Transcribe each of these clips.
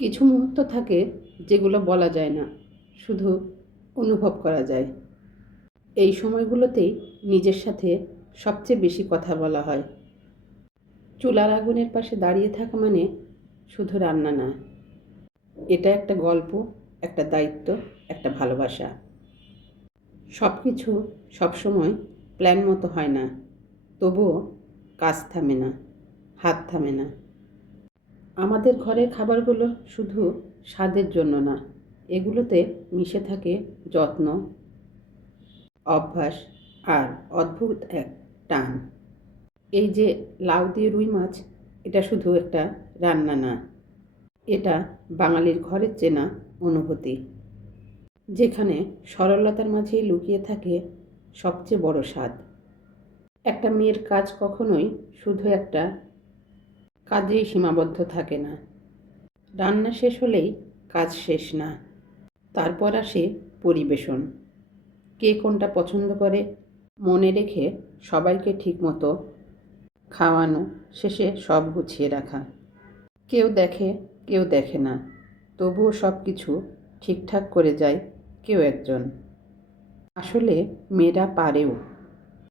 কিছু মুহূর্ত থাকে যেগুলো বলা যায় না, শুধু অনুভব করা যায়। এই সময়গুলোতেই নিজের সাথে সবচেয়ে বেশি কথা বলা হয়। চুলার আগুনের পাশে দাঁড়িয়ে থাকা মানে শুধু রান্না না, এটা একটা গল্প, একটা দায়িত্ব, একটা ভালোবাসা। সব কিছু সবসময় প্ল্যান মতো হয় না, তবুও কাজ থামে না, হাত থামে না। আমাদের ঘরের খাবারগুলো শুধু স্বাদের জন্য না, এগুলোতে মিশে থাকে যত্ন, অভ্যাস আর অদ্ভুত এক টান। এই যে লাউ দিয়ে রুই মাছ, এটা শুধু একটা রান্না না, এটা বাঙালির ঘরের চেনা অনুভূতি, যেখানে সরলতার মাঝেই লুকিয়ে থাকে সবচেয়ে বড় স্বাদ। একটা মেয়ের কাজ কখনোই শুধু একটা কাজেই সীমাবদ্ধ থাকে না। রান্না শেষ হলেই কাজ শেষ না, তারপর আসে পরিবেশন। কে কোনটা পছন্দ করে মনে রেখে সবাইকে ঠিকমতো খাওয়ানো, শেষে সব গুছিয়ে রাখা। কেউ দেখে, কেউ দেখে না, তবুও সব কিছু ঠিকঠাক করে যায় কেউ একজন। আসলে মেয়েরা পারেও,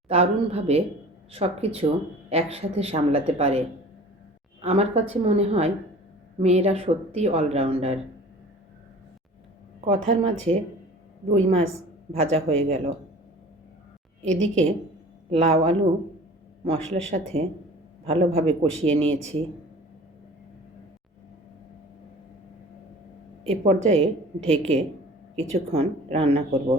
দারুণভাবে সব কিছু একসাথে সামলাতে পারে। আমার কাছে মনে হয় মেয়েরা সত্যিই অলরাউন্ডার। কথার মাঝে রুই মাছ ভাজা হয়ে গেল। এদিকে লাউ আলু মশলার সাথে ভালোভাবে কষিয়ে নিয়েছি। এ পর্যায়ে ঢেকে কিছুক্ষণ রান্না করব।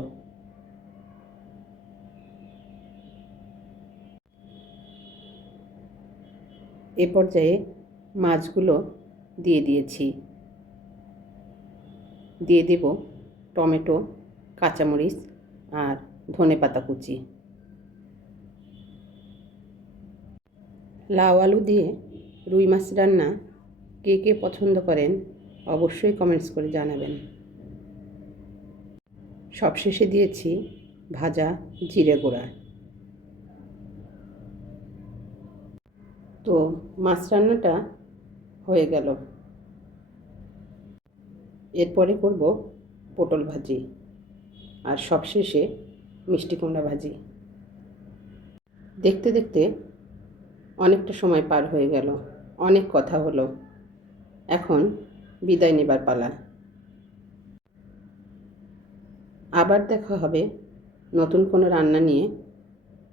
এ পর্যায়ে মাছগুলো দিয়ে দিয়েছি। দিয়ে দেব টমেটো, কাঁচামরিচ আর ধনেপাতা কুচি। লাউ আলু দিয়ে রুই মাছ রান্না কে কে পছন্দ করেন অবশ্যই কমেন্টস করে জানাবেন। সবশেষে দিয়েছি ভাজা জিরে গুঁড়া। তো মাছ রান্নাটা হয়ে গেল। এরপরে করব পটল ভাজি আর সবশেষে মিষ্টি কুমড়া ভাজি। দেখতে দেখতে অনেকটা সময় পার হয়ে গেল, অনেক কথা হলো। এখন বিদায় নেবার পালা। আবার দেখা হবে নতুন কোনো রান্না নিয়ে,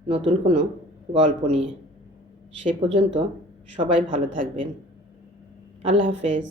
নতুন কোনো গল্প নিয়ে। সে পর্যন্ত সবাই ভালো থাকবেন। আল্লাহ হাফেজ।